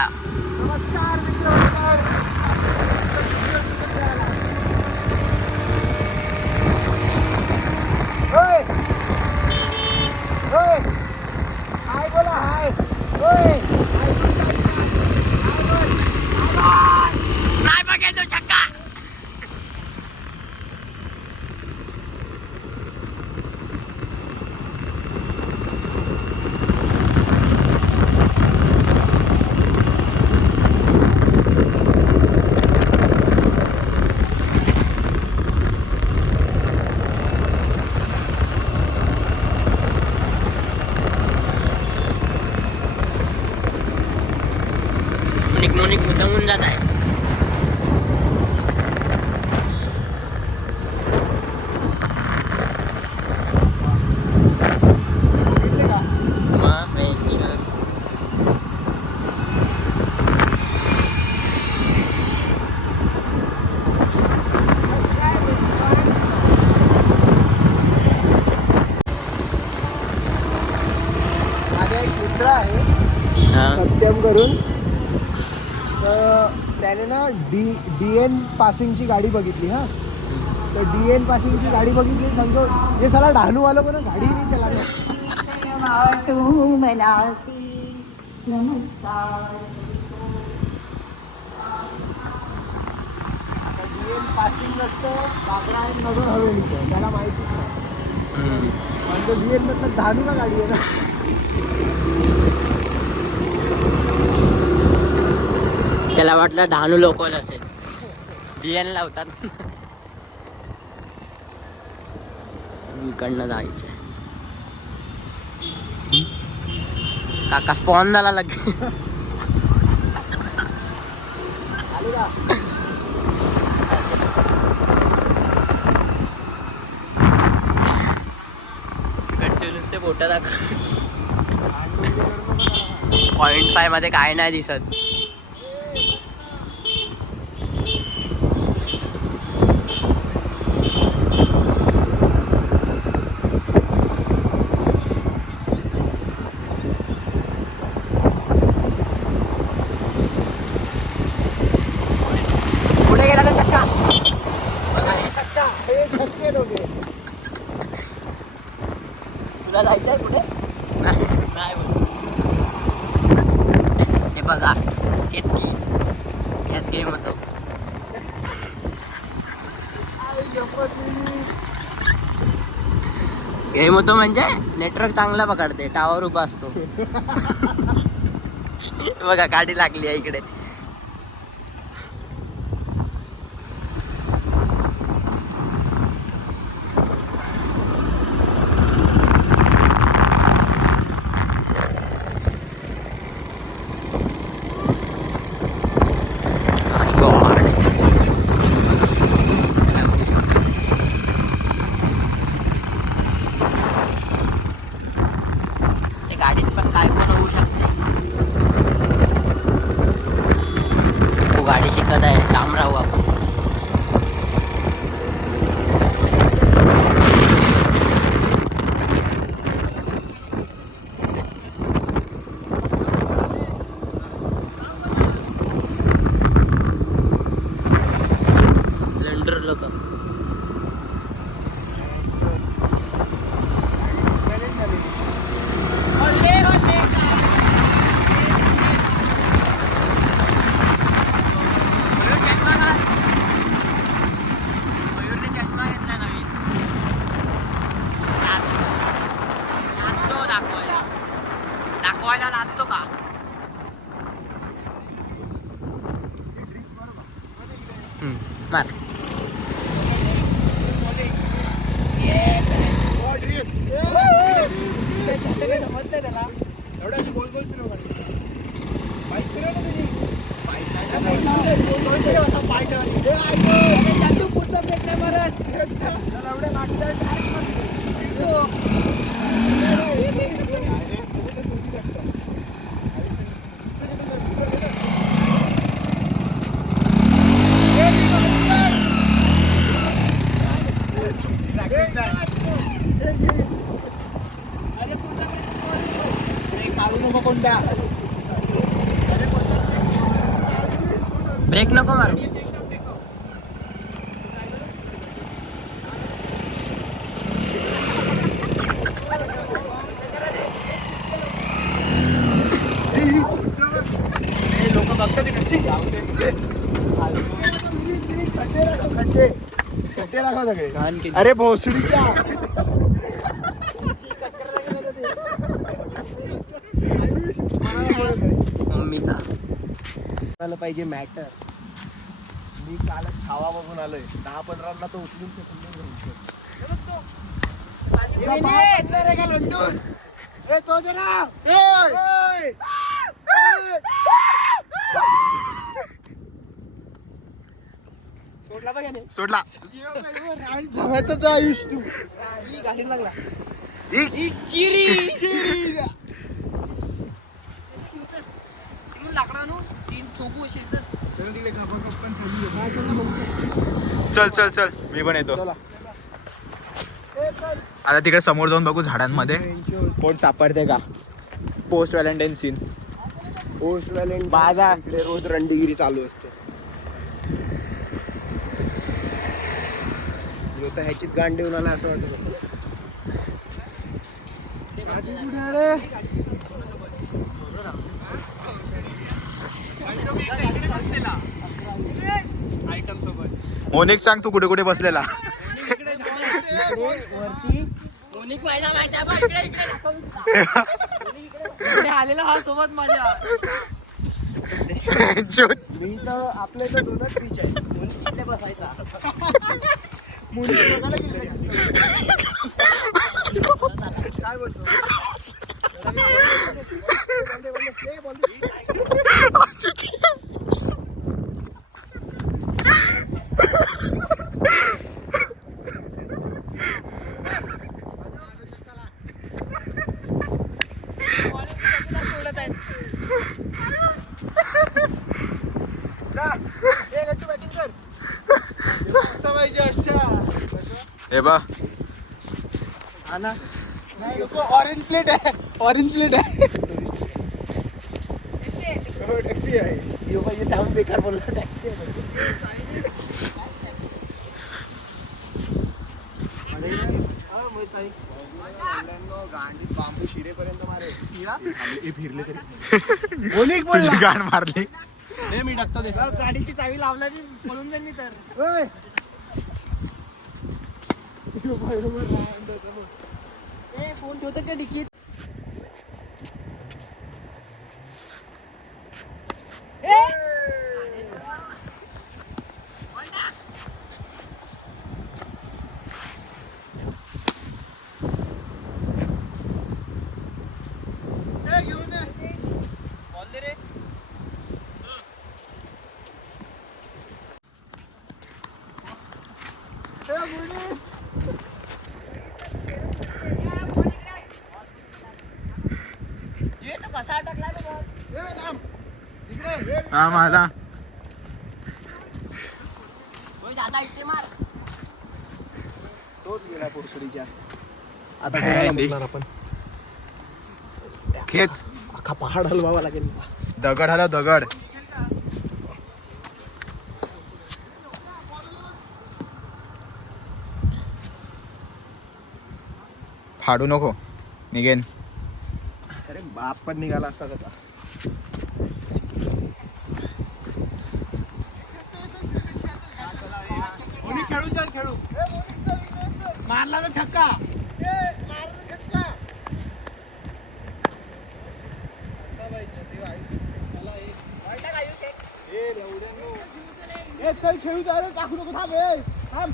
बघायला. नमस्कार मित्र. हाय बोला हाय. नाही बघायचो चक्का. मोनिक मुद्दामून जात आहे. माझा एक मित्र आहे हा. सत्यम करून. तर त्याने ना DN पासिंगची गाडी बघितली. हा तर DN पासिंगची गाडी बघितली. समजो हे साला डहाणू वाला पण गाडी नाही चलाना. DN पासिंग नसतं बागडा नगर हवेलीचं त्याला माहितीच नाही. पण तो DN मतलब डहाणू का गाडी आहे ना. त्याला वाटलं डहाणू लोकल असेल. DN लावतात. इकडनं जायचं. काका स्पॉन झाला लगे. आली का? कंटिन्यूस ते बोटा दाखव. 0.5 मध्ये काय नाही दिसत. पुढे गेला ना चक्का. बघा हे चक्का हे छक्के डोके. तुला जायचंय कुठे? नाही हे बघा यात गेम होतो. गेम होतो म्हणजे नेटवर्क चांगला पकडते. टावर उभा असतो. बघा गाडी लागली आहे इकडे. गाडीत पण काय पण होऊ शकते. तो गाडी शिकत आहे. लांब राहू आपण. लंडर लोक दाखवायला लागतो का? मार. समजतंय त्याला एवढ्या गोल गोल फिरव गाडी. बाईक फिरव ना तुझी. पुढचा ब्रेक नाही मारत. एवढे मागच्या कोणत्या ब्रेक नको मारू. लोक बघतात खड्डे राखा सगळे. अरे भोसडीच्या मम्मीचा पाहिजे मॅटर. मी कालच छावा बघून आलोय 10-15 तो उचलून सोडला जमायचं आयुष तू गाडी लागला चल चल चल मी पण येतो. आता तिकडे समोर जाऊन बघू झाडांमध्ये कोण सापडते का. Post Valentine scene. Post Valentine बाजा इकडे रोज रंडीगिरी चालू असते. तर ह्याचीत गांड देऊन आला असं वाटत. मोनिक सांग तू कुठे कुठे बसलेला. आलेला हा सोबत माझ्या. मी तर आपल्या इथं 2च बीच आहे. तिकडे बसायचा. काय बोलतो हे बा ऑरेंज प्लेट आहे. ऑरेंज प्लेट आहे. टॅक्सी आहे. टाउन बेकार बोलला. टॅक्सी गांडीत बांबू शिरेपर्यंत मारे फिरले तरी मोनिक तुझी गाण मारली. मी टाकतो ते. गाडीची चावी लावला म्हणून त्यांनी तर फोन ठेवतो त्या डिकीत. हा मला तोच गेला पोरसडीच्या. आता घराला बघणार आपण. खेच अख्खा पहाड हलवावा लागेल. दगड आला दगड. फाडू नको निघेन. अरे बाप पण निघाला असता त्याचा. खेळू मारला तर छक्का. खेळू टाकू नको. थांब थांब.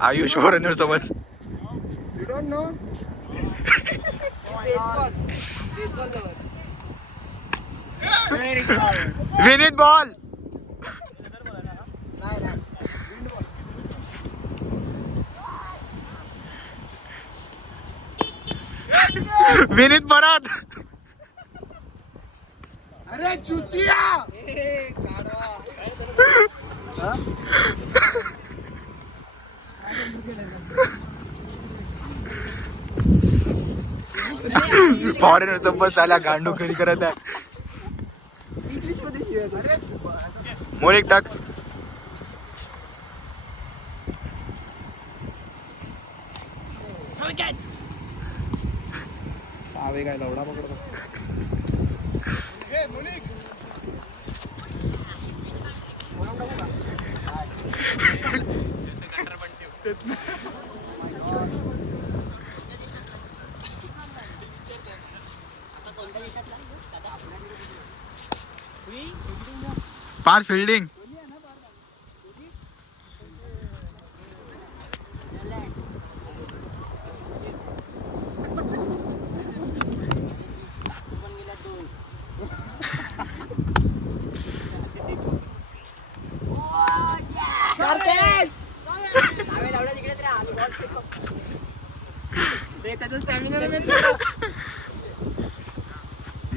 आयुष वॉर्नर सोबत. You don't know? Vineet ball. Vineet परत. अरे चुतिया. फॉरेनर सोबत झाला गांडू खरी करत आहे. इंग्लिश मध्ये शिवाय मोर एक टाक. सावे काय लवडा पकडतो. पाच फिल्डिंग.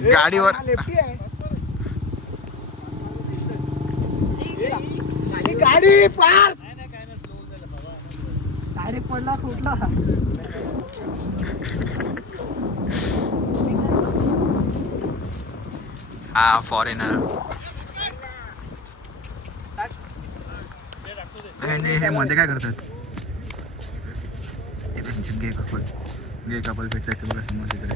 गाडीवर लेफ्टी आहे गाडी पार डायरेक्ट पडला फुटला. हा फॉरेनर. हे मध्ये काय करतात? गे कपल भेटले ते बघा समोर तिकडे.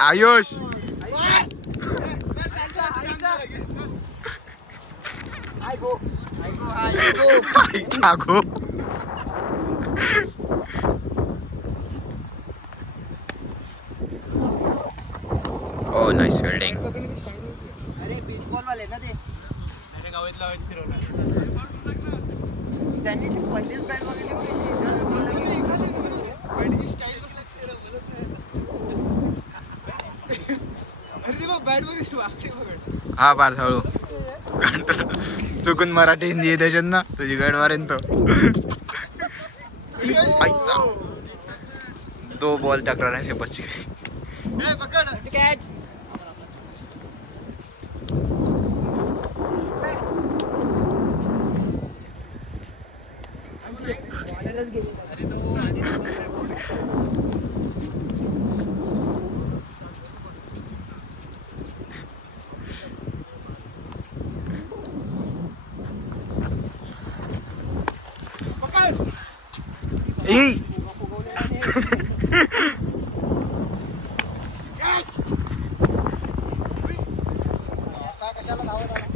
आयुष गो. ओ नाईस बिल्डिंग. अरे बेसबॉल वाले ना ते. त्यांनी 25 बॅट हा पार्थ हळू. चुकून मराठी हिंदी येत असेल ना तुझी गड मारेन तो. दो बॉल टकराने से बच गए. कॅच. कशाला धावत आला.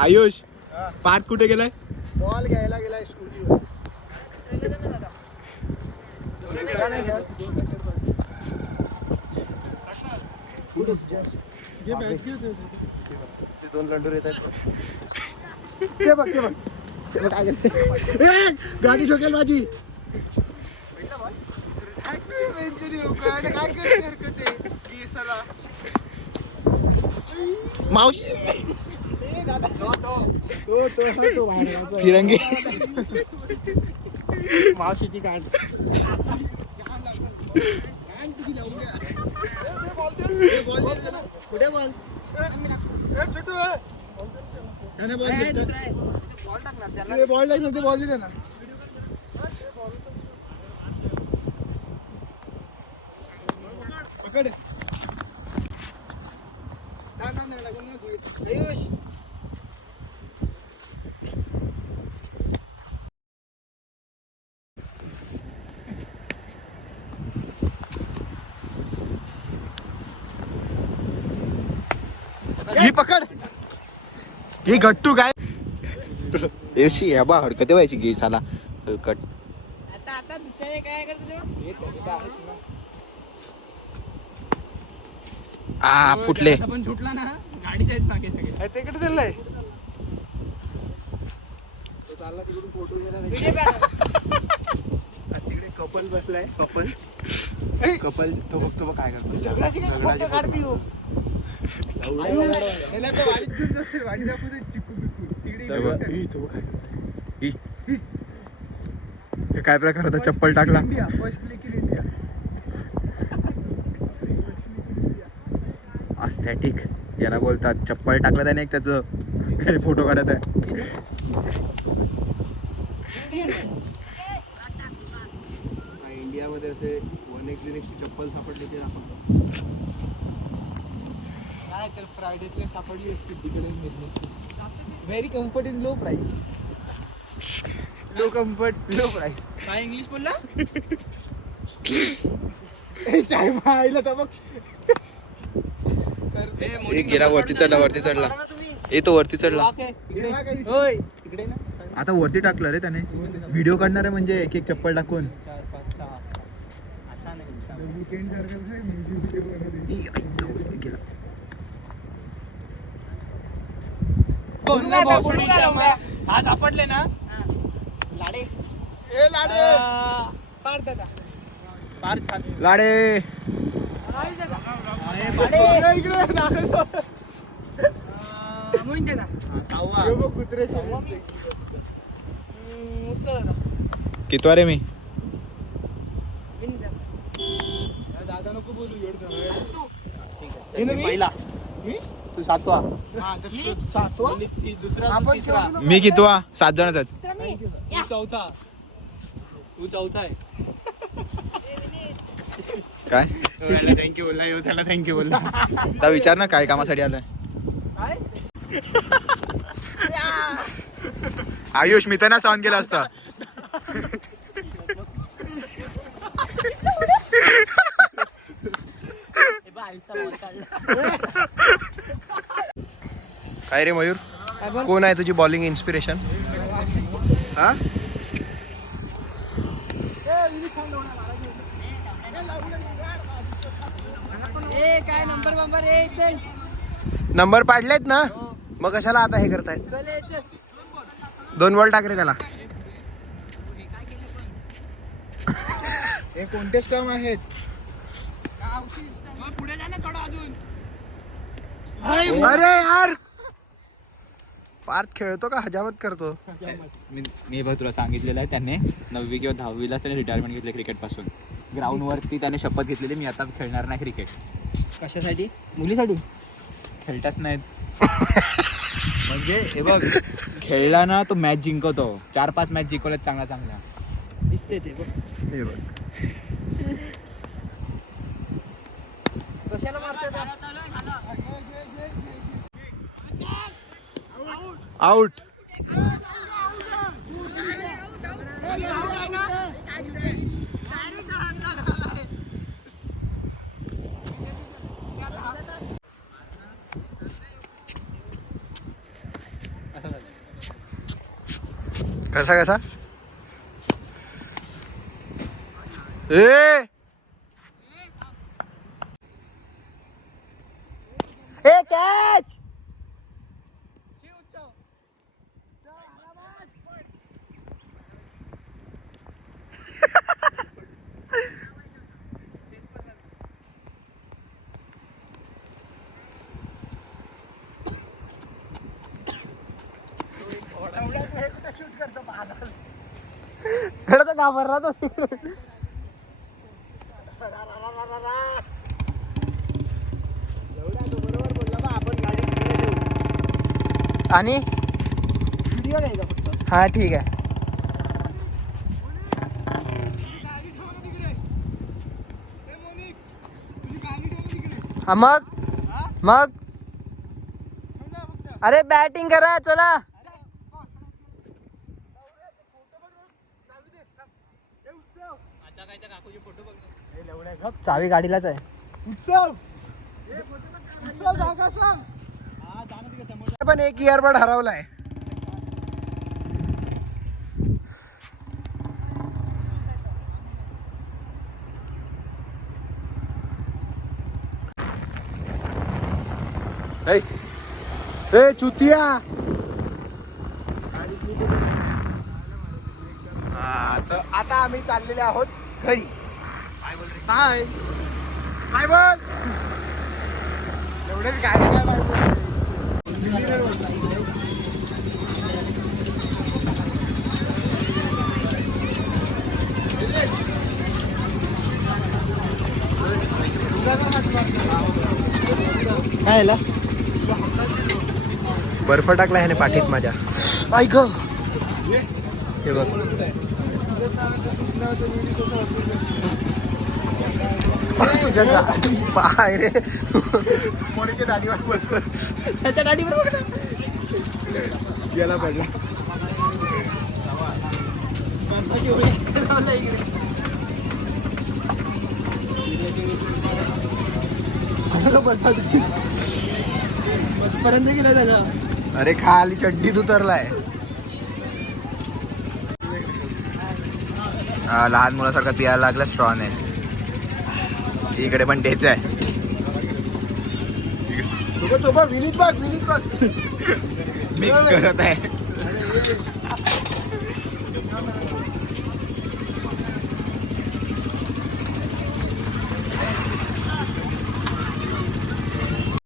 आयुष पार्थ कुठे गेलाय? बॉल घ्यायला गेलाय स्कूटीवर. ते 2 लंडूर येत आहेत. ते बघ काय करते. गाडी ठोकेल माझी. मावशी तो फिरंगी. मावशीची गाठ. कुठे बॉल? बॉल टाकणार ते बॉल दे ना. पकड. ही पकड ही गट्टू काय एशी बा हरकत व्हायची घे साला हलकट आता दुसऱ्याने काय करतो फुटले पण सुटला ना गाडीच्या आहेत मागे सगळे तिकडे दिलंय चालला तिकडून फोटो तिकडे कपल बसलाय कपल तो बघ काय करतो काय प्रकार होता चप्पल टाकला first click in India aesthetic याला बोलतात चप्पल टाकलं त्याने एक त्याचं फोटो काढत आहे इंडियामध्ये असे 1x चप्पल सापडले ते काय तर फ्रायडेतले सापडली असते तिकडे very comfort in low price low comfort low price काय इंग्लिश बोलला चाय मायला तर बघ गेला वरती चढला येतो वरती चढला होय इकडे ना आता वरती टाकलं रे त्याने व्हिडिओ काढणार आहे म्हणजे एक एक चप्पल टाकून 4 5 6 असा नाही गेला आज आपटले ना लाडे ए लाडे पार दादा पार छान लाडे मोइन दादा कुत्रे उचल दादा कितवा रे मी विन दादा दादा नको बोलू पहिला तू सातवा सातवा दुसरा तिसरा मी कितवा 7 जणच आहेत तू चौथा आहे काय थँक्यू बोलला त्याला थँक्यू बोलला आता विचार ना काय कामासाठी आलाय आयुष मी तर ना साऊंड केला असता काय रे मयूर कोण आहे तुझी बॉलिंग इन्स्पिरेशन हा काय नंबर चल नंबर पाडलेत ना मग कशाला आता हे करताय चल 2 बॉल टाक रे त्याला हे कोणते स्टम आहेत पुढे जा ना थोडं अजून अरे यार पार्थ खेळतो का हजामत करतो मी बघ तुला सांगितलेलं आहे त्याने 9वी किंवा 10वीलाच त्याने रिटायरमेंट घेतली क्रिकेटपासून ग्राउंडवरती त्याने शपथ घेतलेली मी आता खेळणार नाही क्रिकेट कशासाठी मुलीसाठी खेळतात नाहीत म्हणजे हे बघ खेळला ना तो मॅच जिंकवतो 4-5 मॅच जिंकवल्यात चांगल्या दिसते ते बघ हे बघ. कशाला मारतो आउट कसा ए कॅच शूट करतो खेळतो घाबरला तो बरोबर बोलला बा आपण गाडी आणि व्हिडिओ घ्यायचा फक्त हा ठीक आहे हा मग अरे बॅटिंग करा चला गप चावी गाडीलाच आहे उत्सव उत्सव जागा सांग पण एक इयरबड हरवलाय. ए चुतिया. आता आम्ही चाललेले आहोत घरी. काय काय बोल एवढेच काय काय बर्फ टाकला ह्याने पाठीत माझ्या. ऐक हे बघ. तुझ्या गाडी पाय रे. त्याच्या गाडीवर गेला पडला. पर्यंत गेला त्याचा. अरे खाली चड्डीत उतरलाय. लहान मुलासारखा पियाला लागला. स्ट्रॉन आहे इकडे पण तेच आहे. तो बघ विनीत बघ विनीत बघ मिक्स करत आहे.